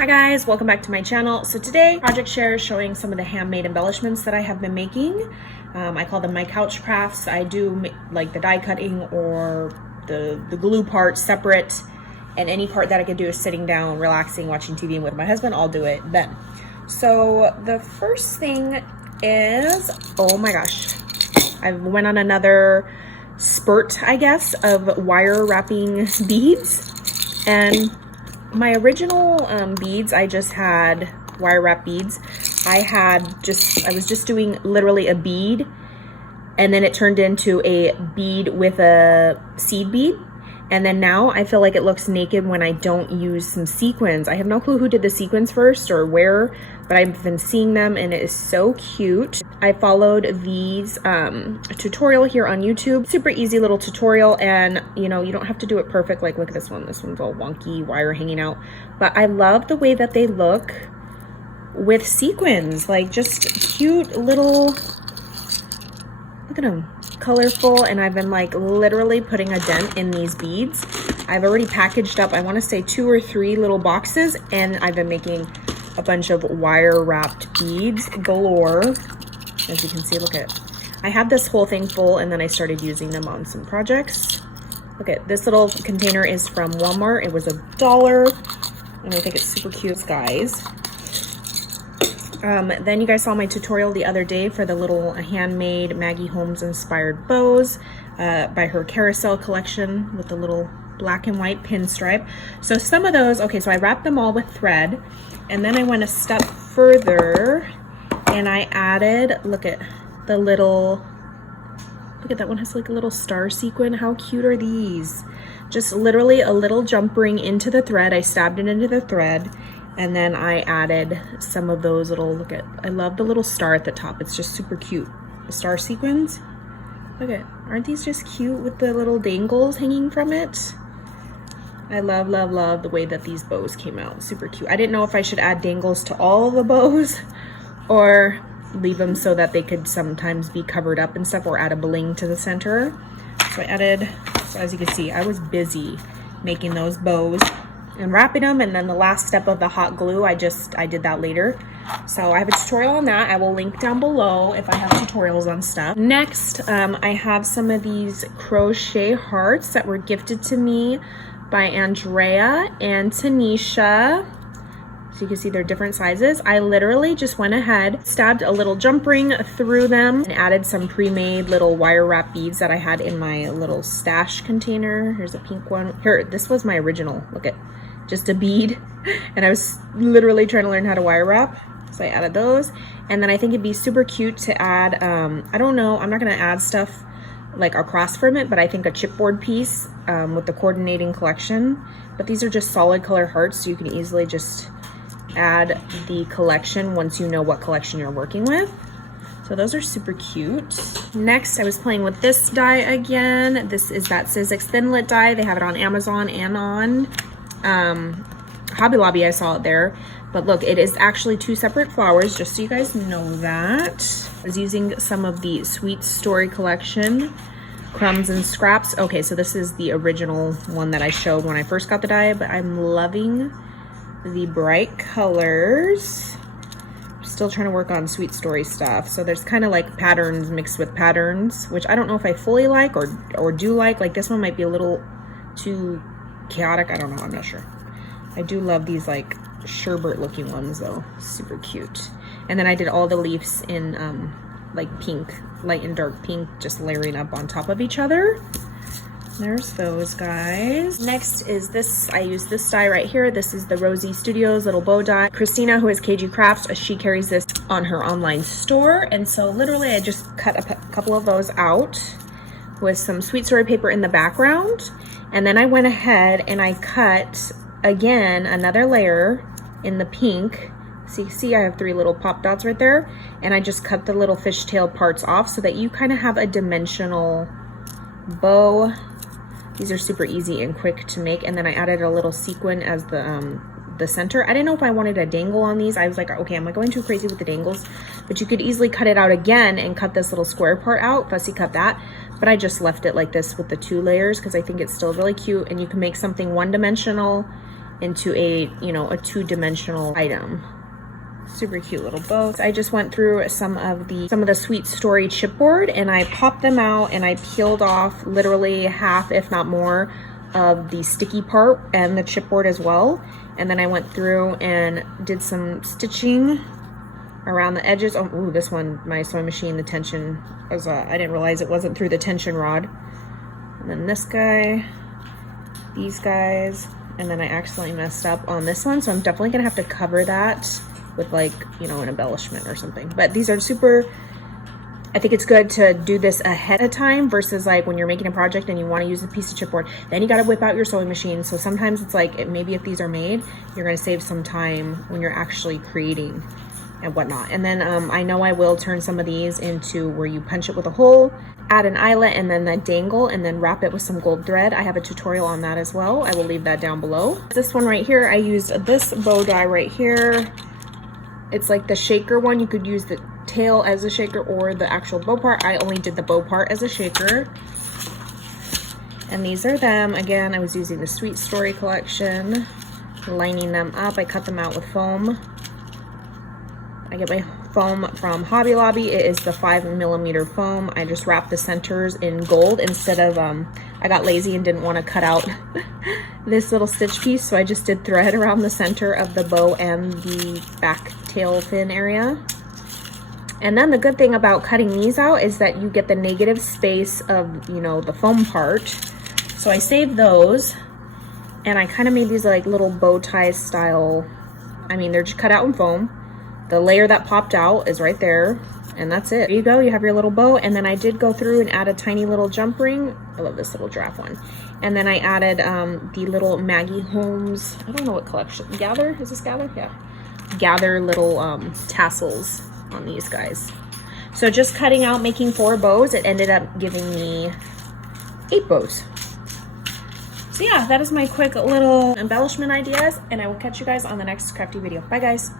Hi guys, welcome back to my channel. So today, Project Share is showing some of the handmade embellishments that I have been making. I call them my couch crafts. I do like the die cutting or the glue part separate, and any part that I could do is sitting down, relaxing, watching TV with my husband, I'll do it then. So the first thing is, oh my gosh, I went on another spurt, I guess, of wire wrapping beads. And my original beads, I just had wire wrap beads. I was just doing literally a bead, and then it turned into a bead with a seed bead. And then now I feel like it looks naked when I don't use some sequins. I have no clue who did the sequins first or where, but I've been seeing them and it is so cute. I followed these tutorial here on YouTube. Super easy little tutorial, and you know, you don't have to do it perfect. Like look at this one. This one's all wonky, wire hanging out. But I love the way that they look with sequins. Like just cute little, look at them. Colorful, and I've been like literally putting a dent in these beads. I've already packaged up, I want to say 2 or 3 little boxes, and I've been making a bunch of wire wrapped beads galore. As you can see, look at, I had this whole thing full and then I started using them on some projects. Look at this little container is from Walmart. It was $1 and I think it's super cute, guys. Then you guys saw my tutorial the other day for the little handmade Maggie Holmes inspired bows by her Carousel collection with the little black and white pinstripe. So some of those, okay, so I wrapped them all with thread, and then I went a step further and I added, look at the little, look at that one, has like a little star sequin. How cute are these? Just literally a little jump ring into the thread. I stabbed it into the thread. And then I added some of those little, look at, I love the little star at the top. It's just super cute. The star sequins. Look at, aren't these just cute with the little dangles hanging from it? I love, love, love the way that these bows came out. Super cute. I didn't know if I should add dangles to all of the bows or leave them so that they could sometimes be covered up and stuff, or add a bling to the center. So I added, so as you can see, I was busy making those bows and wrapping them, and then the last step of the hot glue, I did that later. So I have a tutorial on that. I will link down below if I have tutorials on stuff. Next, I have some of these crochet hearts that were gifted to me by Andrea and Tanisha. So you can see they're different sizes. I literally just went ahead, stabbed a little jump ring through them, and added some pre-made little wire wrap beads that I had in my little stash container. Here's a pink one. Here, this was my original. Look at, just a bead, and I was literally trying to learn how to wire wrap, so I added those. And then I think it'd be super cute to add, I don't know, I'm not gonna add stuff like across from it, but I think a chipboard piece with the coordinating collection. But these are just solid color hearts, so you can easily just add the collection once you know what collection you're working with. So those are super cute. Next, I was playing with this die again. This is that Sizzix Thinlit die. They have it on Amazon and on Hobby Lobby. I saw it there, but look, it is actually 2 separate flowers, just so you guys know that. I was using some of the Sweet Story collection crumbs and scraps. Okay, so this is the original one that I showed when I first got the die, but I'm loving the bright colors. I'm still trying to work on Sweet Story stuff, so there's kind of like patterns mixed with patterns, which I don't know if I fully like or do like. Like this one might be a little too chaotic, I don't know, I'm not sure. I do love these like sherbet looking ones though, super cute. And then I did all the leaves in like pink, light and dark pink, just layering up on top of each other. There's those guys. Next is this, I use this die right here. This is the Rosie Studios little bow die. Christina, who is KG Crafts, she carries this on her online store, and so literally I just cut a couple of those out with some Sweet Story paper in the background. And then I went ahead and I cut again another layer in the pink. So you can see I have 3 little pop dots right there, and I just cut the little fishtail parts off so that you kind of have a dimensional bow. These are super easy and quick to make. And then I added a little sequin as the center. I didn't know if I wanted a dangle on these. I was like, okay, am I going too crazy with the dangles? But you could easily cut it out again and cut this little square part out, fussy cut that. But I just left it like this with the 2 layers because I think it's still really cute, and you can make something one-dimensional into a, you know, a two-dimensional item. Super cute little bow. I just went through some of the Sweet Story chipboard, and I popped them out and I peeled off literally half, if not more, of the sticky part and the chipboard as well. And then I went through and did some stitching around the edges. Oh, ooh, this one, my sewing machine, the tension was, I didn't realize it wasn't through the tension rod. And then this guy, these guys, and then I accidentally messed up on this one, so I'm definitely gonna have to cover that with, like, you know, an embellishment or something. But these are super, I think it's good to do this ahead of time versus like when you're making a project and you want to use a piece of chipboard, then you got to whip out your sewing machine. So sometimes it's like, maybe if these are made, you're going to save some time when you're actually creating and whatnot. And then I know I will turn some of these into where you punch it with a hole, add an eyelet, and then the dangle, and then wrap it with some gold thread. I have a tutorial on that as well. I will leave that down below. This one right here, I used this bow die right here. It's like the shaker one. You could use the tail as a shaker or the actual bow part. I only did the bow part as a shaker. And these are them. Again, I was using the Sweet Story collection, lining them up. I cut them out with foam. I get my foam from Hobby Lobby. It is the 5mm foam. I just wrapped the centers in gold instead of, I got lazy and didn't want to cut out this little stitch piece, so I just did thread around the center of the bow and the back tail fin area. And then the good thing about cutting these out is that you get the negative space of, you know, the foam part. So I saved those, and I kind of made these like little bow tie style. I mean, they're just cut out in foam. The layer that popped out is right there, and that's it. There you go, you have your little bow. And then I did go through and add a tiny little jump ring. I love this little giraffe one. And then I added the little Maggie Holmes, I don't know what collection, Gather, is this Gather? Yeah. Gather little tassels on these guys. So just cutting out, making 4 bows, it ended up giving me 8 bows. So yeah, that is my quick little embellishment ideas, and I will catch you guys on the next crafty video. Bye guys.